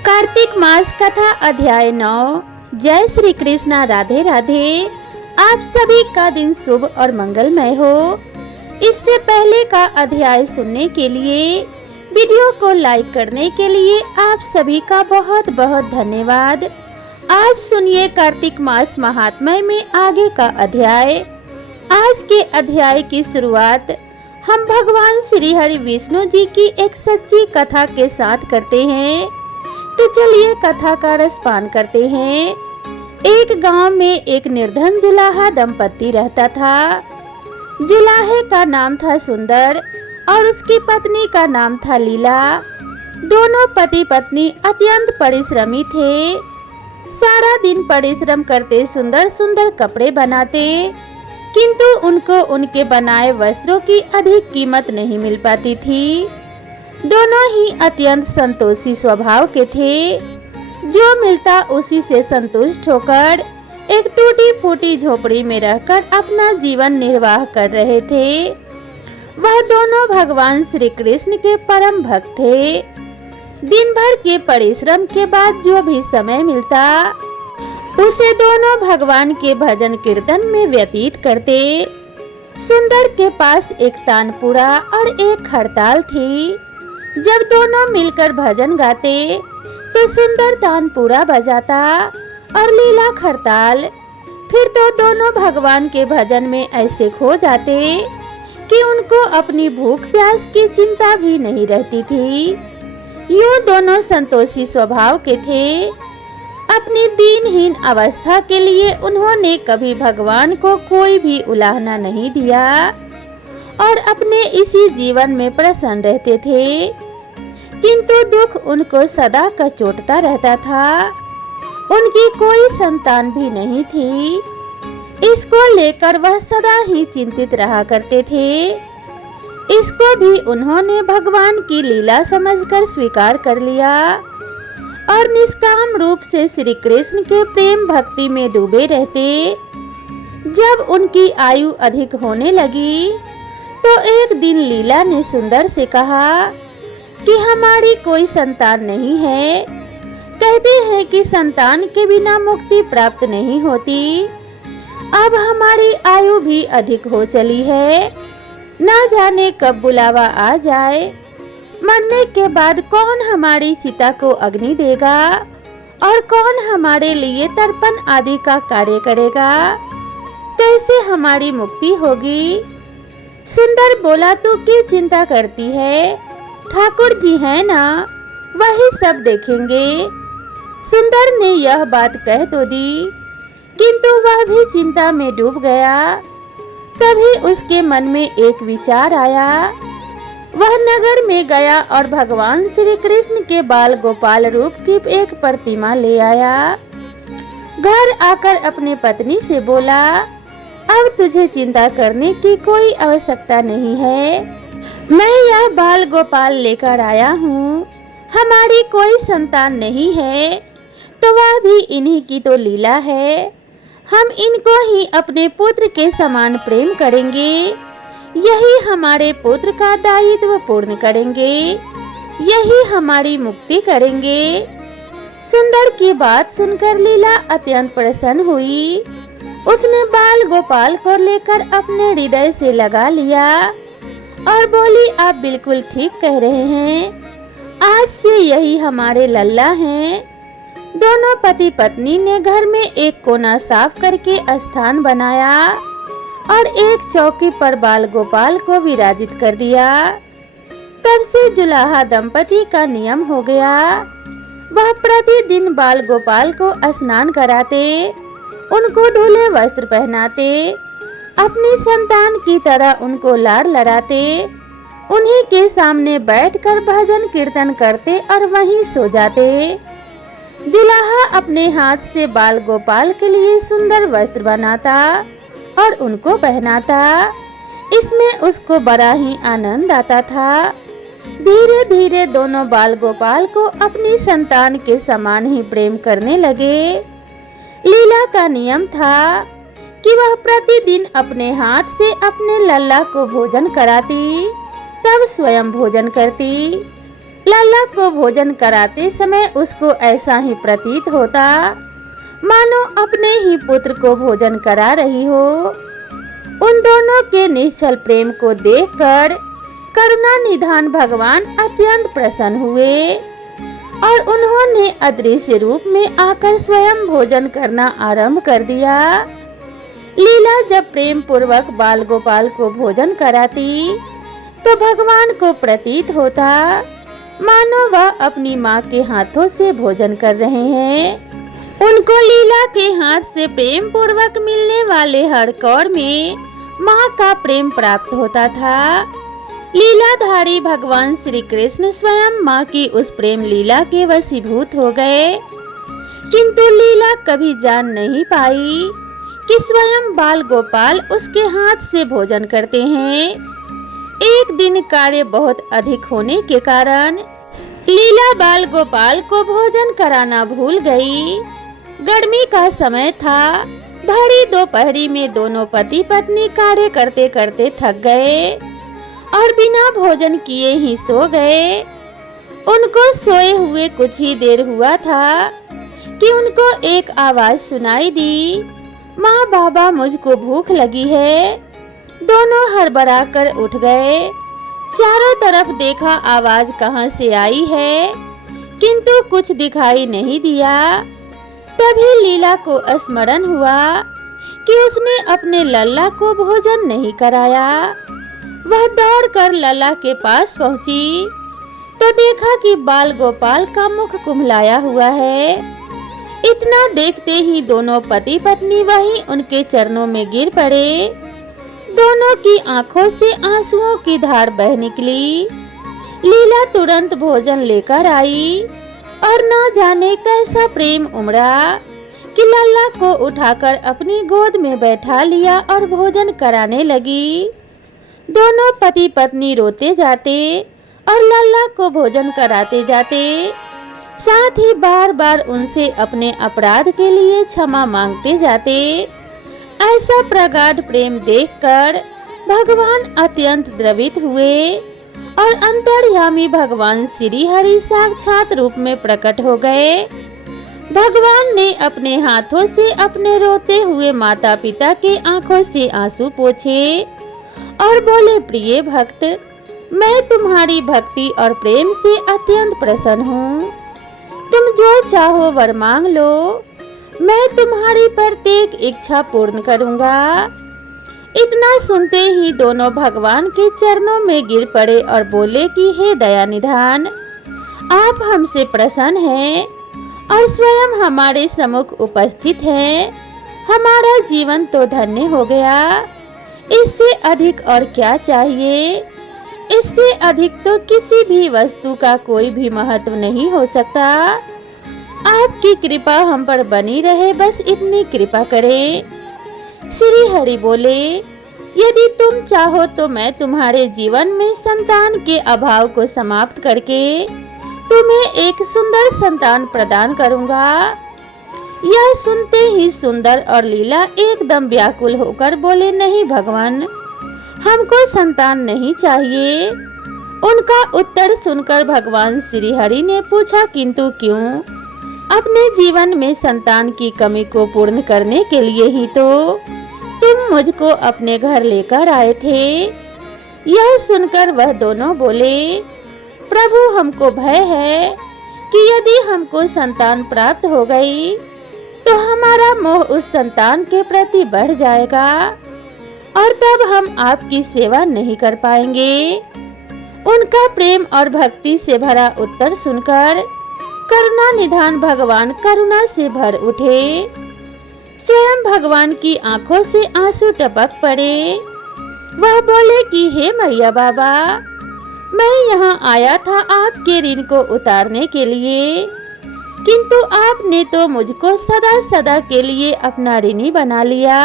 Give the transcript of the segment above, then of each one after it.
कार्तिक मास कथा अध्याय 9। जय श्री कृष्णा। राधे राधे। आप सभी का दिन शुभ और मंगलमय हो। इससे पहले का अध्याय सुनने के लिए, वीडियो को लाइक करने के लिए आप सभी का बहुत बहुत धन्यवाद। आज सुनिए कार्तिक मास महात्म्य में आगे का अध्याय। आज के अध्याय की शुरुआत हम भगवान श्री हरि विष्णु जी की एक सच्ची कथा के साथ करते हैं। तो चलिए कथा का रसपान करते हैं। एक गांव में एक निर्धन जुलाहा दंपति रहता था। जुलाहे का नाम था सुंदर और उसकी पत्नी का नाम था लीला। दोनों पति पत्नी अत्यंत परिश्रमी थे। सारा दिन परिश्रम करते सुंदर सुंदर कपड़े बनाते, किंतु उनको उनके बनाए वस्त्रों की अधिक कीमत नहीं मिल पाती थी। दोनों ही अत्यंत संतोषी स्वभाव के थे। जो मिलता उसी से संतुष्ट होकर एक टूटी फूटी झोपड़ी में रहकर अपना जीवन निर्वाह कर रहे थे। वह दोनों भगवान श्री कृष्ण के परम भक्त थे। दिन भर के परिश्रम के बाद जो भी समय मिलता उसे दोनों भगवान के भजन कीर्तन में व्यतीत करते। सुंदर के पास एक तानपुरा और एक खड़ताल थी। जब दोनों मिलकर भजन गाते तो सुंदर तानपुरा बजाता और लीला खड़ताल। फिर तो दोनों भगवान के भजन में ऐसे खो जाते कि उनको अपनी भूख प्यास की चिंता भी नहीं रहती थी। यूं दोनों संतोषी स्वभाव के थे। अपनी दीनहीन अवस्था के लिए उन्होंने कभी भगवान को कोई भी उलाहना नहीं दिया और अपने इसी जीवन में प्रसन्न रहते थे। किंतु दुख उनको सदा कचोटता रहता था। उनकी कोई संतान भी नहीं थी। इसको लेकर वह सदा ही चिंतित रहा करते थे। इसको भी उन्होंने भगवान की लीला समझकर स्वीकार कर लिया और निष्काम रूप से श्री कृष्ण के प्रेम भक्ति में डूबे रहते। जब उनकी आयु अधिक होने लगी तो एक दिन लीला ने सुंदर से कहा कि हमारी कोई संतान नहीं है। कहते हैं कि संतान के बिना मुक्ति प्राप्त नहीं होती। अब हमारी आयु भी अधिक हो चली है। न जाने कब बुलावा आ जाए। मरने के बाद कौन हमारी चिता को अग्नि देगा और कौन हमारे लिए तर्पण आदि का कार्य करेगा। कैसे हमारी मुक्ति होगी। सुंदर बोला, तू क्यों चिंता करती है? ठाकुर जी है ना, वही सब देखेंगे। सुंदर ने यह बात कह तो दी, किंतु वह भी चिंता में डूब गया। तभी उसके मन में एक विचार आया। वह नगर में गया और भगवान श्री कृष्ण के बाल गोपाल रूप की एक प्रतिमा ले आया। घर आकर अपने पत्नी से बोला, अब तुझे चिंता करने की कोई आवश्यकता नहीं है। मैं यह बाल गोपाल लेकर आया हूँ। हमारी कोई संतान नहीं है तो वह भी इन्हीं की तो लीला है। हम इनको ही अपने पुत्र के समान प्रेम करेंगे। यही हमारे पुत्र का दायित्व पूर्ण करेंगे। यही हमारी मुक्ति करेंगे। सुंदर की बात सुनकर लीला अत्यंत प्रसन्न हुई। उसने बाल गोपाल को लेकर अपने हृदय से लगा लिया और बोली, आप बिल्कुल ठीक कह रहे हैं। आज से यही हमारे लल्ला हैं। दोनों पति पत्नी ने घर में एक कोना साफ करके स्थान बनाया और एक चौकी पर बाल गोपाल को विराजित कर दिया। तब से जुलाहा दंपति का नियम हो गया। वह प्रतिदिन बाल गोपाल को स्नान कराते, उनको धुले वस्त्र पहनाते, अपनी संतान की तरह उनको लाड़ लड़ाते, उन्हीं के सामने बैठकर भजन कीर्तन करते और वहीं सो जाते। जुलाहा अपने हाथ से बाल गोपाल के लिए सुंदर वस्त्र बनाता और उनको पहनाता। इसमें उसको बड़ा ही आनंद आता था। धीरे धीरे दोनों बाल गोपाल को अपनी संतान के समान ही प्रेम करने लगे। लीला का नियम था कि वह प्रतिदिन अपने हाथ से अपने लल्ला को भोजन कराती, तब स्वयं भोजन करती। लल्ला को भोजन कराते समय उसको ऐसा ही प्रतीत होता मानो अपने ही पुत्र को भोजन करा रही हो। उन दोनों के निश्चल प्रेम को देखकर करुणा निधान भगवान अत्यंत प्रसन्न हुए और उन्होंने अदृश्य रूप में आकर स्वयं भोजन करना आरंभ कर दिया। लीला जब प्रेम पूर्वक बाल गोपाल को भोजन कराती तो भगवान को प्रतीत होता मानो वह अपनी माँ के हाथों से भोजन कर रहे हैं। उनको लीला के हाथ से प्रेम पूर्वक मिलने वाले हर कौर में माँ का प्रेम प्राप्त होता था। लीलाधारी भगवान श्री कृष्ण स्वयं माँ की उस प्रेम लीला के वशीभूत हो गए, किंतु लीला कभी जान नहीं पाई कि स्वयं बाल गोपाल उसके हाथ से भोजन करते हैं। एक दिन कार्य बहुत अधिक होने के कारण लीला बाल गोपाल को भोजन कराना भूल गई। गर्मी का समय था। भरी दोपहरी में दोनों पति पत्नी कार्य करते करते थक गए और बिना भोजन किए ही सो गए। उनको सोए हुए कुछ ही देर हुआ था कि उनको एक आवाज सुनाई दी, माँ बाबा मुझको भूख लगी है। दोनों हड़बड़ा कर उठ गए। चारों तरफ देखा आवाज कहाँ से आई है, किंतु कुछ दिखाई नहीं दिया। तभी लीला को स्मरण हुआ कि उसने अपने लल्ला को भोजन नहीं कराया। वह दौड़कर लल्ला के पास पहुंची तो देखा कि बाल गोपाल का मुख कुम्हलाया हुआ है। इतना देखते ही दोनों पति पत्नी वहीं उनके चरणों में गिर पड़े। दोनों की आंखों से आंसुओं की धार बह निकली। लीला तुरंत भोजन लेकर आई और न जाने कैसा प्रेम उमड़ा कि लल्ला को उठाकर अपनी गोद में बैठा लिया और भोजन कराने लगी। दोनों पति पत्नी रोते जाते और लल्ला को भोजन कराते जाते, साथ ही बार बार उनसे अपने अपराध के लिए क्षमा मांगते जाते। ऐसा प्रगाढ़ प्रेम देखकर भगवान अत्यंत द्रवित हुए और अंतर्यामी भगवान श्री हरि साक्षात रूप में प्रकट हो गए। भगवान ने अपने हाथों से अपने रोते हुए माता पिता के आंखों से आंसू पोंछे और बोले, प्रिय भक्त, मैं तुम्हारी भक्ति और प्रेम से अत्यंत प्रसन्न हूँ। तुम जो चाहो वर मांग लो, मैं तुम्हारी प्रत्येक इच्छा पूर्ण करूँगा। इतना सुनते ही दोनों भगवान के चरणों में गिर पड़े और बोले कि हे दया निधान, आप हमसे प्रसन्न हैं और स्वयं हमारे सम्मुख उपस्थित हैं। हमारा जीवन तो धन्य हो गया। इससे अधिक और क्या चाहिए? इससे अधिक तो किसी भी वस्तु का कोई भी महत्व नहीं हो सकता। आपकी कृपा हम पर बनी रहे, बस इतनी कृपा करें। श्री हरि बोले, यदि तुम चाहो तो मैं तुम्हारे जीवन में संतान के अभाव को समाप्त करके तुम्हें एक सुंदर संतान प्रदान करूंगा। यह सुनते ही सुंदर और लीला एकदम व्याकुल होकर बोले, नहीं भगवान, हमको संतान नहीं चाहिए। उनका उत्तर सुनकर भगवान श्री हरि ने पूछा, किंतु क्यों? अपने जीवन में संतान की कमी को पूर्ण करने के लिए ही तो तुम मुझको अपने घर लेकर आए थे। यह सुनकर वह दोनों बोले, प्रभु, हमको भय है कि यदि हमको संतान प्राप्त हो गई तो हमारा मोह उस संतान के प्रति बढ़ जाएगा और तब हम आपकी सेवा नहीं कर पाएंगे। उनका प्रेम और भक्ति से भरा उत्तर सुनकर करुणा निधान भगवान करुणा से भर उठे। स्वयं भगवान की आंखों से आंसू टपक पड़े। वह बोले कि हे मैया बाबा, मैं यहाँ आया था आपके ऋण को उतारने के लिए, किंतु आपने तो मुझको सदा सदा के लिए अपना ऋणी बना लिया।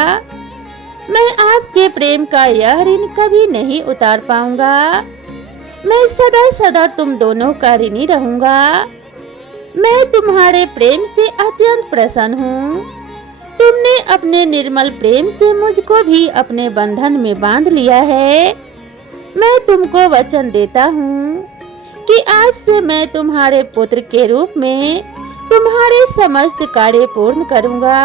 मैं आपके प्रेम का यह ऋण कभी नहीं उतार पाऊंगा। मैं सदा सदा तुम दोनों का ऋणी रहूंगा। मैं तुम्हारे प्रेम से अत्यंत प्रसन्न हूँ। तुमने अपने निर्मल प्रेम से मुझको भी अपने बंधन में बांध लिया है। मैं तुमको वचन देता हूँ कि आज से मैं तुम्हारे पुत्र के रूप में तुम्हारे समस्त कार्य पूर्ण करूंगा।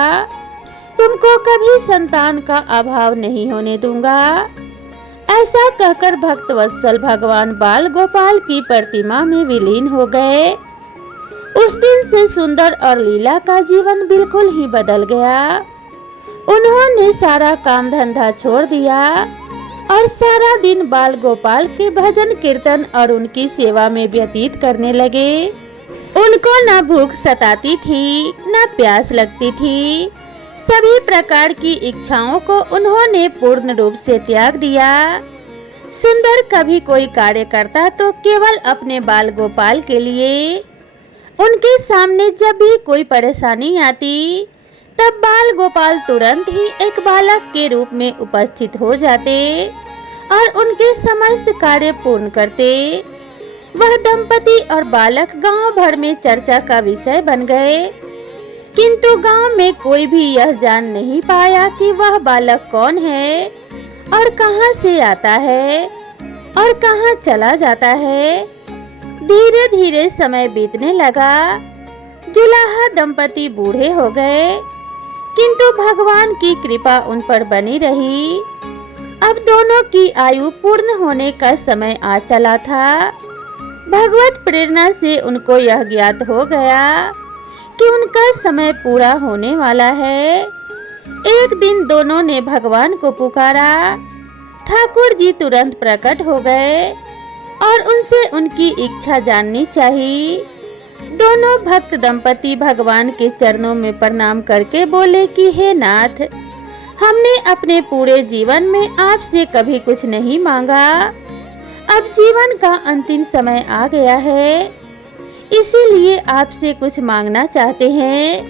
तुमको कभी संतान का अभाव नहीं होने दूंगा। ऐसा कहकर भक्त वत्सल भगवान बाल गोपाल की प्रतिमा में विलीन हो गए। उस दिन से सुंदर और लीला का जीवन बिल्कुल ही बदल गया। उन्होंने सारा काम धंधा छोड़ दिया और सारा दिन बाल गोपाल के भजन कीर्तन और उनकी सेवा में व्यतीत करने लगे। उनको न भूख सताती थी, न प्यास लगती थी। सभी प्रकार की इच्छाओं को उन्होंने पूर्ण रूप से त्याग दिया। सुंदर कभी कोई कार्य करता तो केवल अपने बाल गोपाल के लिए। उनके सामने जब भी कोई परेशानी आती तब बाल गोपाल तुरंत ही एक बालक के रूप में उपस्थित हो जाते और उनके समस्त कार्य पूर्ण करते। वह दंपति और बालक गांव भर में चर्चा का विषय बन गए, किंतु गांव में कोई भी यह जान नहीं पाया कि वह बालक कौन है और कहां से आता है और कहां चला जाता है। धीरे धीरे समय बीतने लगा। जुलाहा दंपति बूढ़े हो गए, किंतु भगवान की कृपा उन पर बनी रही। अब दोनों की आयु पूर्ण होने का समय आ चला था। भगवत प्रेरणा से उनको यह ज्ञात हो गया कि उनका समय पूरा होने वाला है। एक दिन दोनों ने भगवान को पुकारा। ठाकुर जी तुरंत प्रकट हो गए और उनसे उनकी इच्छा जाननी चाहिए। दोनों भक्त दंपति भगवान के चरणों में प्रणाम करके बोले कि हे नाथ, हमने अपने पूरे जीवन में आपसे कभी कुछ नहीं मांगा। अब जीवन का अंतिम समय आ गया है, इसीलिए आपसे कुछ मांगना चाहते हैं।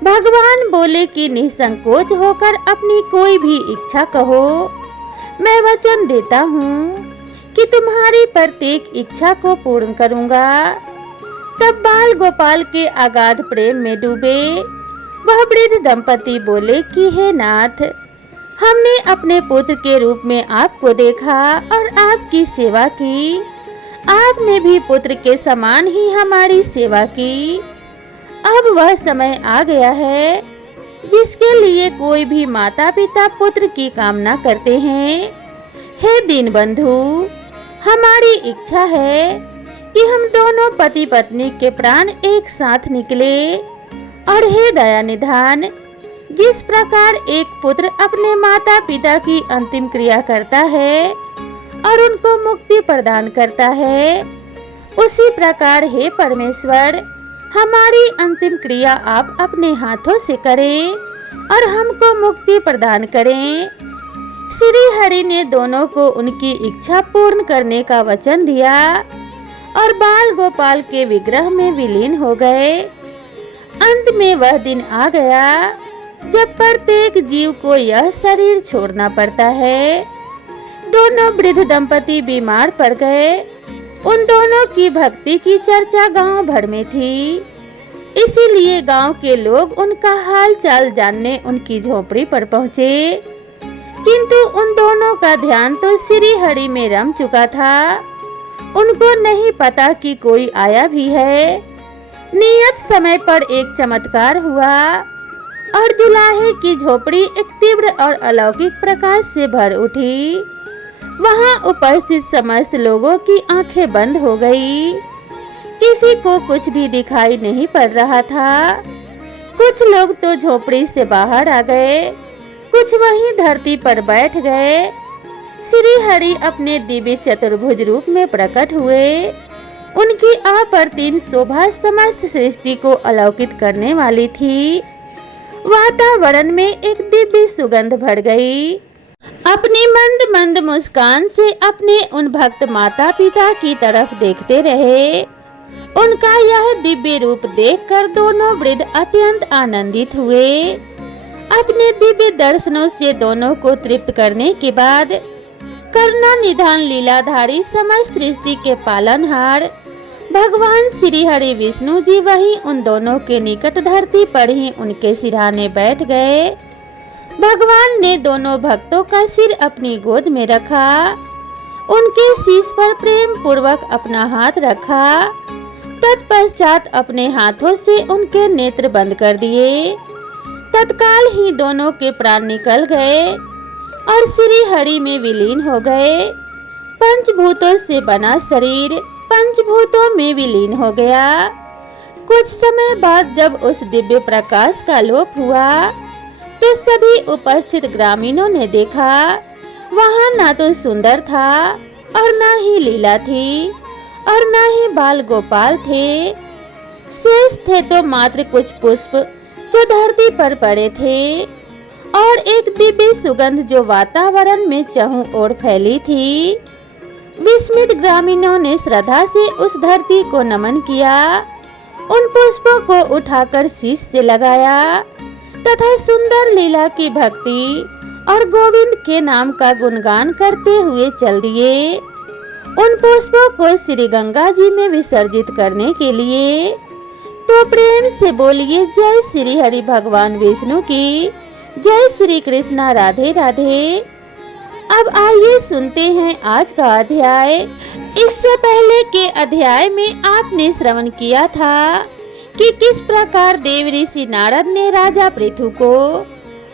भगवान बोले कि निसंकोच होकर अपनी कोई भी इच्छा कहो। मैं वचन देता हूँ कि तुम्हारी प्रत्येक इच्छा को पूर्ण करूँगा। तब बाल गोपाल के अगाध प्रेम में डूबे वह वृद्ध दंपति बोले कि हे नाथ, हमने अपने पुत्र के रूप में आपको देखा और आपकी सेवा की। आपने भी पुत्र के समान ही हमारी सेवा की। अब वह समय आ गया है जिसके लिए कोई भी माता पिता पुत्र की कामना करते हैं। हे दीनबंधु, हमारी इच्छा है कि हम दोनों पति पत्नी के प्राण एक साथ निकले। और हे दया निधान, जिस प्रकार एक पुत्र अपने माता पिता की अंतिम क्रिया करता है और उनको मुक्ति प्रदान करता है, उसी प्रकार हे परमेश्वर, हमारी अंतिम क्रिया आप अपने हाथों से करें और हमको मुक्ति प्रदान करें। श्री हरि ने दोनों को उनकी इच्छा पूर्ण करने का वचन दिया और बाल गोपाल के विग्रह में विलीन हो गए। अंत में वह दिन आ गया जब प्रत्येक जीव को यह शरीर छोड़ना पड़ता है। दोनों वृद्ध दंपति बीमार पड़ गए। उन दोनों की भक्ति की चर्चा गांव भर में थी, इसीलिए गांव के लोग उनका हाल चाल जानने उनकी झोपड़ी पर पहुँचे। किंतु उन दोनों का ध्यान तो श्री हरि में रम चुका था। उनको नहीं पता कि कोई आया भी है। नियत समय पर एक चमत्कार हुआ और दुल्हे की झोपड़ी एक तीव्र और अलौकिक प्रकाश से भर उठी। वहां उपस्थित समस्त लोगों की आंखें बंद हो गई। किसी को कुछ भी दिखाई नहीं पड़ रहा था। कुछ लोग तो झोपड़ी से बाहर आ गए, कुछ वहीं धरती पर बैठ गए। श्री हरि अपने दिव्य चतुर्भुज रूप में प्रकट हुए। उनकी अप्रतिम शोभा समस्त सृष्टि को अलौकित करने वाली थी। वातावरण में एक दिव्य सुगंध भर गई। अपनी मंद मंद मुस्कान से अपने उन भक्त माता पिता की तरफ देखते रहे। उनका यह दिव्य रूप देखकर दोनों वृद्ध अत्यंत आनंदित हुए। अपने दिव्य दर्शनों से दोनों को तृप्त करने के बाद करुणा निधान लीलाधारी समस्त सृष्टि के पालनहार भगवान श्री हरि विष्णु जी वहीं उन दोनों के निकट धरती पर ही उनके सिरहाने बैठ गए। भगवान ने दोनों भक्तों का सिर अपनी गोद में रखा उनके शीश पर प्रेम पूर्वक अपना हाथ रखा। तत्पश्चात अपने हाथों से उनके नेत्र बंद कर दिए। तत्काल ही दोनों के प्राण निकल गए और श्री हरि में विलीन हो गए। पंचभूतों से बना शरीर पंचभूतों में विलीन हो गया। कुछ समय बाद जब उस दिव्य प्रकाश का लोप हुआ तो सभी उपस्थित ग्रामीणों ने देखा वहां ना तो सुंदर था और ना ही लीला थी और ना ही बाल गोपाल थे। शेष थे तो मात्र कुछ पुष्प जो धरती पर पड़े थे और एक दिव्य सुगंध जो वातावरण में चहुं ओर फैली थी। विस्मित ग्रामीणों ने श्रद्धा से उस धरती को नमन किया, उन पुष्पों को उठाकर शीश से लगाया तथा सुंदर लीला की भक्ति और गोविंद के नाम का गुणगान करते हुए चल दिए। उन पुष्पों को श्री गंगा जी में विसर्जित करने के लिए तो प्रेम से बोलिए जय श्री हरि भगवान विष्णु की, जय श्री कृष्णा, राधे राधे। अब आइए सुनते हैं आज का अध्याय। इससे पहले के अध्याय में आपने श्रवण किया था कि किस प्रकार देव ऋषि नारद ने राजा पृथु को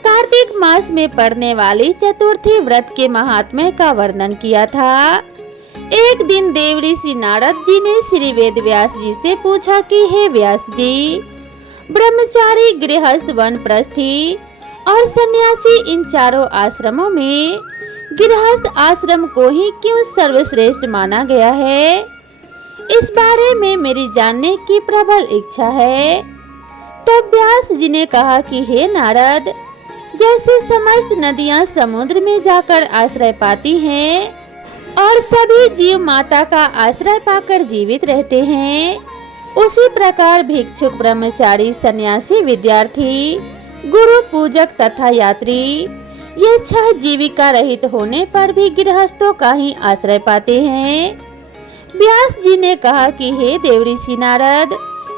कार्तिक मास में पड़ने वाली चतुर्थी व्रत के महात्म्य का वर्णन किया था। एक दिन देव ऋषि नारद जी ने श्री वेद व्यास जी से पूछा कि हे व्यास जी, ब्रह्मचारी, गृहस्थ, वानप्रस्थी और सन्यासी इन चारों आश्रमों में गृहस्थ आश्रम को ही क्यों सर्वश्रेष्ठ माना गया है? इस बारे में मेरी जानने की प्रबल इच्छा है। तब व्यास जी ने कहा कि हे नारद, जैसे समस्त नदियां समुद्र में जाकर आश्रय पाती हैं और सभी जीव माता का आश्रय पाकर जीवित रहते हैं, उसी प्रकार भिक्षुक, ब्रह्मचारी, सन्यासी, विद्यार्थी, गुरु, पूजक तथा यात्री ये 6 जीविका रहित होने पर भी गृहस्थों का ही आश्रय पाते हैं। व्यास जी ने कहा कि हे देवऋषि नारद,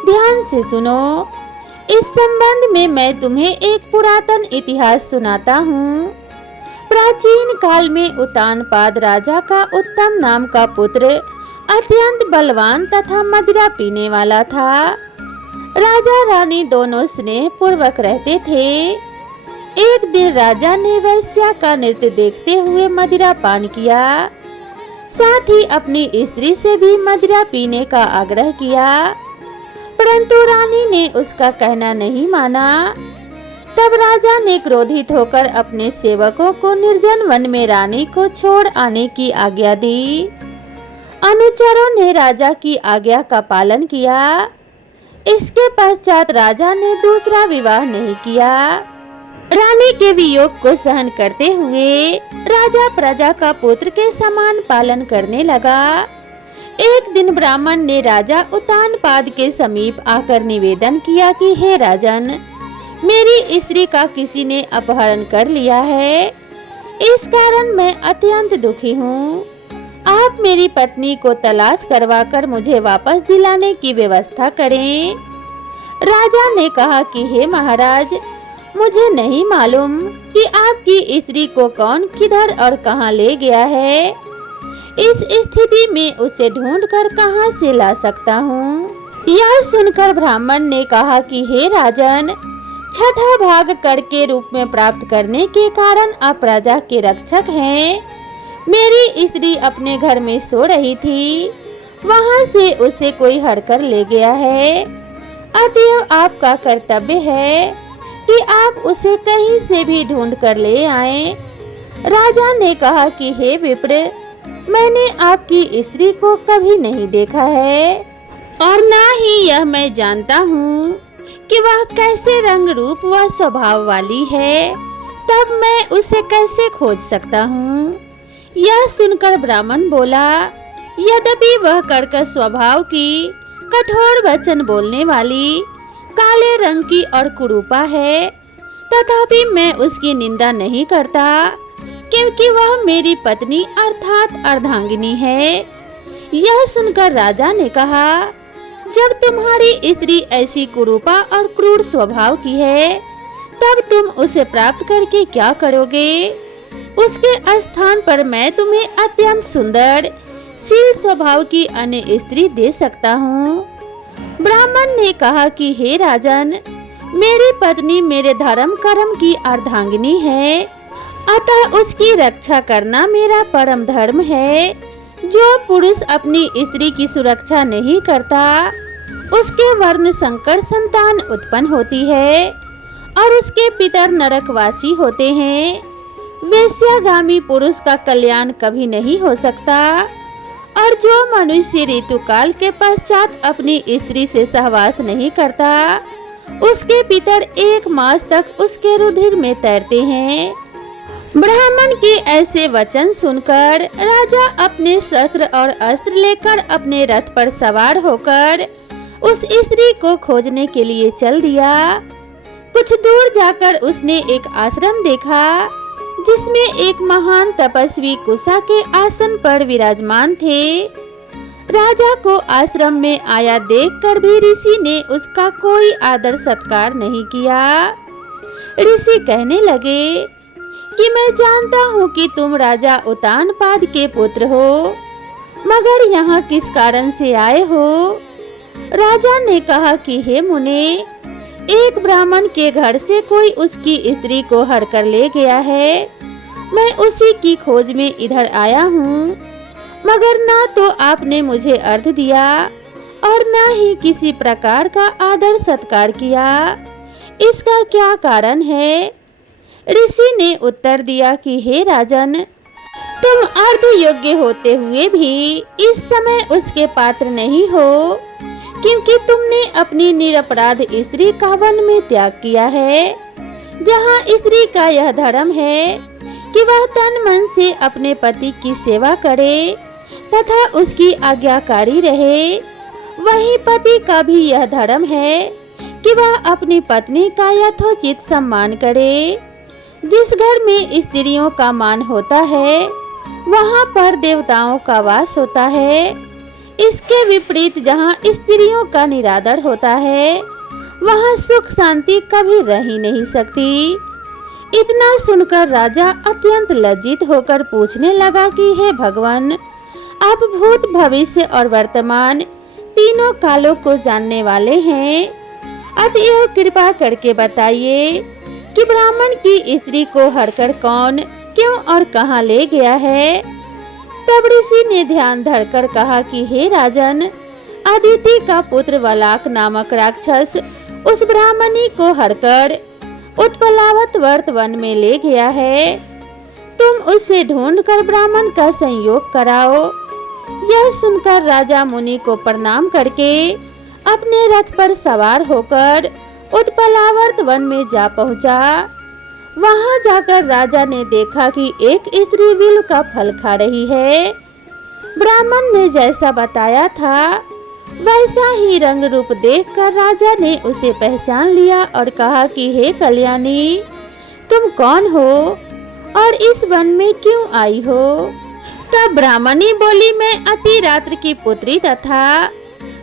ध्यान से सुनो। इस संबंध में मैं तुम्हें एक पुरातन इतिहास सुनाता हूँ। प्राचीन काल में उतानपाद राजा का उत्तम नाम का पुत्र अत्यंत बलवान तथा मदिरा पीने वाला था। राजा रानी दोनों स्नेह पूर्वक रहते थे। एक दिन राजा ने वैश्या का नृत्य देखते हुए मदिरा पान किया, साथ ही अपनी स्त्री से भी मदिरा पीने का आग्रह किया, परंतु रानी ने उसका कहना नहीं माना। तब राजा ने क्रोधित होकर अपने सेवकों को निर्जन वन में रानी को छोड़ आने की आज्ञा दी। अनुचरों ने राजा की आज्ञा का पालन किया। इसके पश्चात राजा ने दूसरा विवाह नहीं किया। रानी के वियोग को सहन करते हुए राजा प्रजा का पुत्र के समान पालन करने लगा। एक दिन ब्राह्मण ने राजा उतानपाद के समीप आकर निवेदन किया कि हे राजन, मेरी स्त्री का किसी ने अपहरण कर लिया है, इस कारण मैं अत्यंत दुखी हूँ। आप मेरी पत्नी को तलाश करवाकर मुझे वापस दिलाने की व्यवस्था करें। राजा ने कहा कि हे महाराज, मुझे नहीं मालूम कि आपकी स्त्री को कौन किधर और कहां ले गया है। इस स्थिति में उसे ढूंढकर कहां से ला सकता हूं? यह सुनकर ब्राह्मण ने कहा कि हे राजन, छठा भाग कर के रूप में प्राप्त करने के कारण आप राजा के रक्षक हैं। मेरी स्त्री अपने घर में सो रही थी, वहां से उसे कोई हड़कर ले गया है। अतएव आपका कर्तव्य है कि आप उसे कहीं से भी ढूंढ कर ले आएं। राजा ने कहा कि हे विप्र, मैंने आपकी स्त्री को कभी नहीं देखा है और ना ही यह मैं जानता हूँ कि वह कैसे रंग रूप व स्वभाव वाली है, तब मैं उसे कैसे खोज सकता हूँ? यह सुनकर ब्राह्मण बोला, यद्यपि वह कर्कश स्वभाव की, कठोर वचन बोलने वाली, काले रंग की और कुरूपा है, तथापि मैं उसकी निंदा नहीं करता, क्योंकि वह मेरी पत्नी अर्थात अर्धांगिनी है। यह सुनकर राजा ने कहा, जब तुम्हारी स्त्री ऐसी कुरूपा और क्रूर स्वभाव की है, तब तुम उसे प्राप्त करके क्या करोगे? उसके स्थान पर मैं तुम्हें अत्यंत सुंदर शील स्वभाव की अन्य स्त्री दे सकता हूँ। ब्राह्मण ने कहा कि हे राजन, मेरी पत्नी मेरे धर्म कर्म की अर्धांगिनी है, अतः उसकी रक्षा करना मेरा परम धर्म है। जो पुरुष अपनी स्त्री की सुरक्षा नहीं करता, उसके वर्ण संकर संतान उत्पन्न होती है और उसके पितर नरकवासी होते हैं। वेश्यागामी पुरुष का कल्याण कभी नहीं हो सकता, और जो मनुष्य ऋतुकाल के पश्चात अपनी स्त्री से सहवास नहीं करता, उसके पितर 1 मास तक उसके रुधिर में तैरते हैं। ब्राह्मण के ऐसे वचन सुनकर राजा अपने शस्त्र और अस्त्र लेकर अपने रथ पर सवार होकर उस स्त्री को खोजने के लिए चल दिया। कुछ दूर जाकर उसने एक आश्रम देखा जिसमें एक महान तपस्वी कुशा के आसन पर विराजमान थे। राजा को आश्रम में आया देखकर भी ऋषि ने उसका कोई आदर सत्कार नहीं किया। ऋषि कहने लगे कि मैं जानता हूँ कि तुम राजा उतानपाद के पुत्र हो, मगर यहाँ किस कारण से आए हो? राजा ने कहा कि हे मुने, एक ब्राह्मण के घर से कोई उसकी स्त्री को हर कर ले गया है। मैं उसी की खोज में इधर आया हूँ, मगर ना तो आपने मुझे अर्घ दिया और ना ही किसी प्रकार का आदर सत्कार किया। इसका क्या कारण है? ऋषि ने उत्तर दिया कि हे राजन, तुम अर्ध योग्य होते हुए भी इस समय उसके पात्र नहीं हो, क्योंकि तुमने अपनी निरपराध स्त्री का वन में त्याग किया है, जहाँ स्त्री का यह धर्म है कि वह तन मन से अपने पति की सेवा करे तथा उसकी आज्ञाकारी रहे। वही पति का भी यह धर्म है कि वह अपनी पत्नी का यथोचित सम्मान करे। जिस घर में स्त्रियों का मान होता है, वहाँ पर देवताओं का वास होता है। इसके विपरीत जहाँ स्त्रियों का निरादर होता है, वहाँ सुख शांति कभी रह ही नहीं सकती। इतना सुनकर राजा अत्यंत लज्जित होकर पूछने लगा कि हे भगवान, आप भूत भविष्य और वर्तमान तीनों कालों को जानने वाले हैं, अतएव कृपा करके बताइए कि ब्राह्मण की स्त्री को हरकर कौन, क्यों और कहाँ ले गया है? तब ऋषि ने ध्यान धरकर कहा कि हे राजन, अदिति का पुत्र वलाक नामक राक्षस उस ब्राह्मणी को हरकर उत्पलावत वर्त वन में ले गया है। तुम उससे ढूंढकर ब्राह्मण का संयोग कराओ। यह सुनकर राजा मुनि को प्रणाम करके अपने रथ पर सवार होकर उत्पलावर्त वन में जा पहुंचा। वहां जाकर राजा ने देखा कि एक स्त्री बिल का फल खा रही है। ब्राह्मण ने जैसा बताया था वैसा ही रंग रूप देखकर राजा ने उसे पहचान लिया और कहा कि हे कल्याणी, तुम कौन हो और इस वन में क्यों आई हो? तब ब्राह्मणी बोली, मैं अति रात्र की पुत्री तथा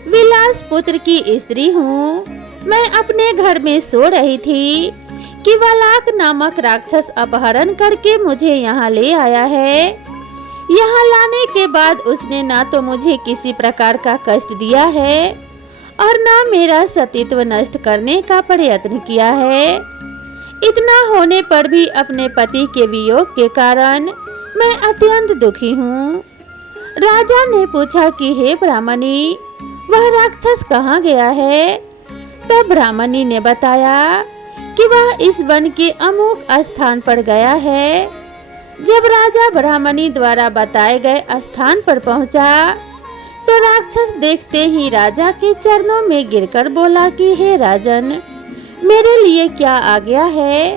विलास पुत्र की स्त्री हूँ। मैं अपने घर में सो रही थी कि वलाक नामक राक्षस अपहरण करके मुझे यहाँ ले आया है। यहाँ लाने के बाद उसने ना तो मुझे किसी प्रकार का कष्ट दिया है और ना मेरा सतीत्व नष्ट करने का प्रयत्न किया है। इतना होने पर भी अपने पति के वियोग के कारण मैं अत्यंत दुखी हूँ। राजा ने पूछा कि हे ब्राह्मणी, वह राक्षस कहाँ गया है? तब ब्राह्मणी ने बताया कि वह इस वन के अमुक स्थान पर गया है। जब राजा ब्राह्मणी द्वारा बताए गए स्थान पर पहुंचा तो राक्षस देखते ही राजा के चरणों में गिरकर बोला कि हे राजन, मेरे लिए क्या आज्ञा है?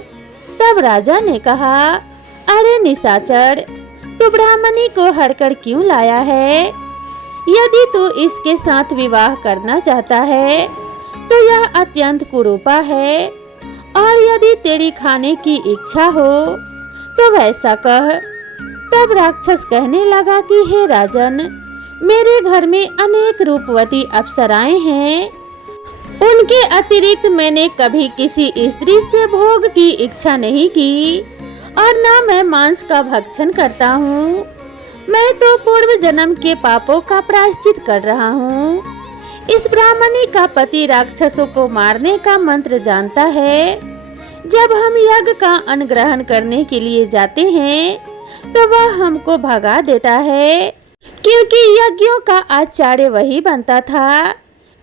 तब राजा ने कहा, अरे निशाचर, तू ब्राह्मणी को हरकर क्यों लाया है? यदि तू इसके साथ विवाह करना चाहता है तो यह अत्यंत कुरूपा है, और यदि तेरी खाने की इच्छा हो तो वैसा कह। तब राक्षस कहने लगा कि हे राजन, मेरे घर में अनेक रूपवती अप्सराएं हैं। उनके अतिरिक्त मैंने कभी किसी स्त्री से भोग की इच्छा नहीं की और ना मैं मांस का भक्षण करता हूँ। मैं तो पूर्व जन्म के पापों का प्रायश्चित कर रहा हूँ। इस ब्राह्मणी का पति राक्षसों को मारने का मंत्र जानता है। जब हम यज्ञ का अन्न ग्रहण करने के लिए जाते हैं तो वह हमको भगा देता है, क्योंकि यज्ञों का आचार्य वही बनता था।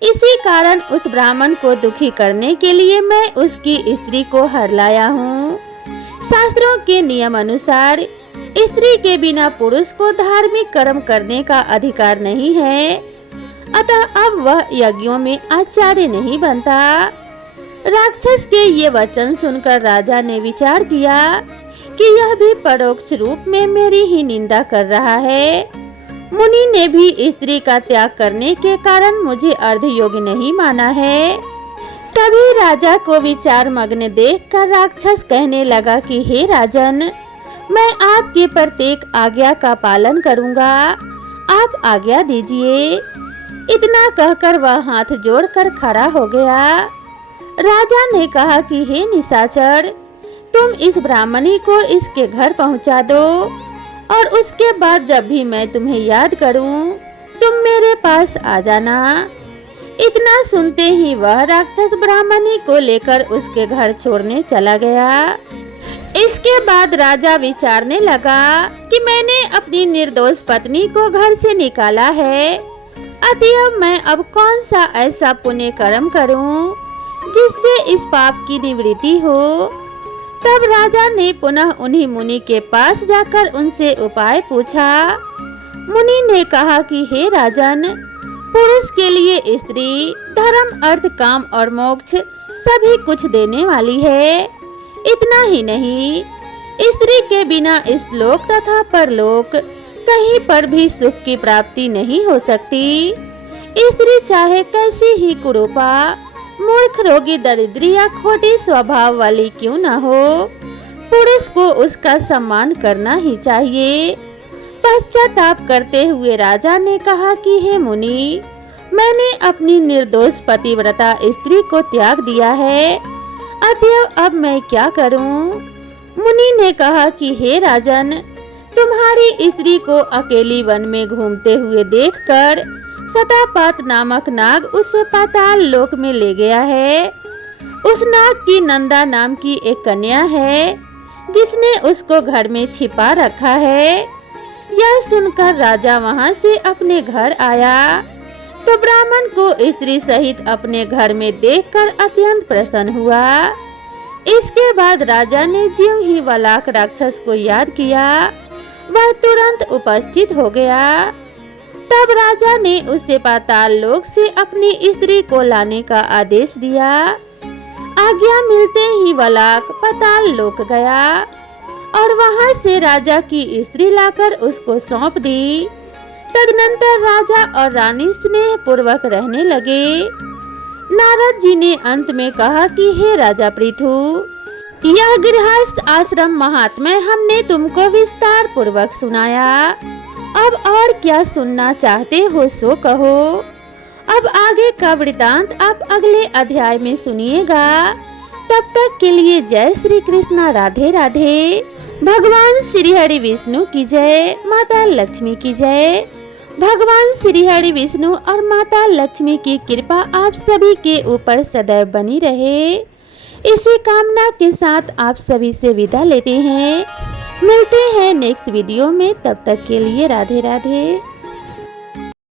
इसी कारण उस ब्राह्मण को दुखी करने के लिए मैं उसकी स्त्री को हर लाया हूँ। शास्त्रों के नियम अनुसार स्त्री के बिना पुरुष को धार्मिक कर्म करने का अधिकार नहीं है, अतः अब वह यज्ञों में आचार्य नहीं बनता। राक्षस के ये वचन सुनकर राजा ने विचार किया कि यह भी परोक्ष रूप में मेरी ही निंदा कर रहा है। मुनि ने भी स्त्री का त्याग करने के कारण मुझे अर्धयोगी नहीं माना है। तभी राजा को विचार मग्न देखकर राक्षस कहने लगा कि हे राजन, मैं आपकी प्रत्येक आज्ञा का पालन करूंगा, आप आज्ञा दीजिए। इतना कहकर वह हाथ जोड़कर खड़ा हो गया। राजा ने कहा कि हे निशाचर, तुम इस ब्राह्मणी को इसके घर पहुंचा दो और उसके बाद जब भी मैं तुम्हें याद करूं, तुम मेरे पास आ जाना। इतना सुनते ही वह राक्षस ब्राह्मणी को लेकर उसके घर छोड़ने चला गया। इसके बाद राजा विचारने लगा कि मैंने अपनी निर्दोष पत्नी को घर से निकाला है, अतएव मैं अब कौन सा ऐसा पुण्य कर्म करूं जिससे इस पाप की निवृत्ति हो। तब राजा ने पुनः उन्हीं मुनि के पास जाकर उनसे उपाय पूछा। मुनि ने कहा कि हे राजन, पुरुष के लिए स्त्री धर्म, अर्थ, काम और मोक्ष सभी कुछ देने वाली है। इतना ही नहीं, स्त्री के बिना इस लोक तथा परलोक कहीं पर भी सुख की प्राप्ति नहीं हो सकती। स्त्री चाहे कैसी ही कुरूपा, मूर्ख, रोगी, दरिद्री या खोटी स्वभाव वाली क्यों न हो, पुरुष को उसका सम्मान करना ही चाहिए। पश्चाताप करते हुए राजा ने कहा कि हे मुनि, मैंने अपनी निर्दोष पतिव्रता स्त्री को त्याग दिया है, अतएव अब मैं क्या करूं? मुनि ने कहा कि हे राजन, तुम्हारी स्त्री को अकेली वन में घूमते हुए देखकर सतापात नामक नाग उसे पाताल लोक में ले गया है। उस नाग की नंदा नाम की एक कन्या है, जिसने उसको घर में छिपा रखा है। यह सुनकर राजा वहां से अपने घर आया तो ब्राह्मण को स्त्री सहित अपने घर में देखकर अत्यंत प्रसन्न हुआ। इसके बाद राजा ने ज्यों ही वलाक राक्षस को याद किया, वह तुरंत उपस्थित हो गया। तब राजा ने उसे पाताल लोक से अपनी स्त्री को लाने का आदेश दिया। आज्ञा मिलते ही वलाक पाताल लोक गया और वहां से राजा की स्त्री लाकर उसको सौंप दी। तदनंतर राजा और रानी स्नेह पूर्वक रहने लगे। नारद जी ने अंत में कहा कि हे राजा पृथु, यह गृहस्थ आश्रम महात्म्य हमने तुमको विस्तार पूर्वक सुनाया। अब और क्या सुनना चाहते हो सो कहो। अब आगे का वृतांत आप अगले अध्याय में सुनिएगा। तब तक के लिए जय श्री कृष्णा, राधे राधे। भगवान श्री हरि विष्णु की जय, माता लक्ष्मी की जय। भगवान श्री हरि विष्णु और माता लक्ष्मी की कृपा आप सभी के ऊपर सदैव बनी रहे, इसी कामना के साथ आप सभी से विदा लेते हैं। मिलते हैं नेक्स्ट वीडियो में, तब तक के लिए राधे राधे।